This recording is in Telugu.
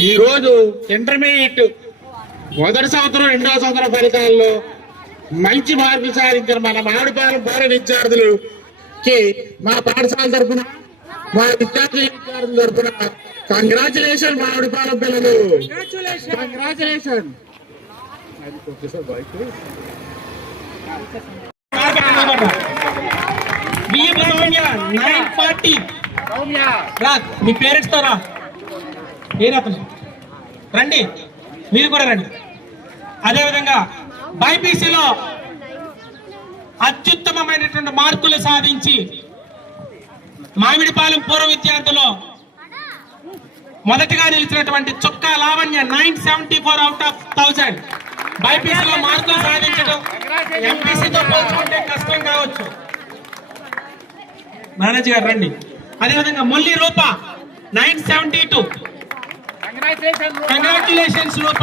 ఈ రోజు ఇంటర్మీడియట్ మొదటి సంవత్సరం రెండవ సంవత్సరం ఫలితాల్లో మంచి మార్కులు సాధించిన మన మామిడిపాలెం పౌర విద్యార్థులకి మా పాఠశాల తరఫున మా విద్యార్థుల తరఫున కంగ్రాచులేషన్ మామిడిపాలెం పిల్లలు, కంగ్రాచులేషన్. మీ పేరెంట్స్ తో రా, రండి, మీరు కూడా రండి. అదేవిధంగా బైపీసీలో అత్యుత్తమమైనటువంటి మార్కులు సాధించి మామిడిపాలెం పూర్వ విద్యార్థులు మొదటిగా నిలిచినటువంటి చుక్కా లావణ్య 974 అవుట్ ఆఫ్ 1000 బైపీసీలో మార్కులు సాధించడం ఎంపీసీతో పోల్చుకుంటే కష్టం కావచ్చు. మేనేజ్ గారు రండి. అదేవిధంగా ముల్లి రూప 972. కంగ్రాచులేషన్స్ రూప.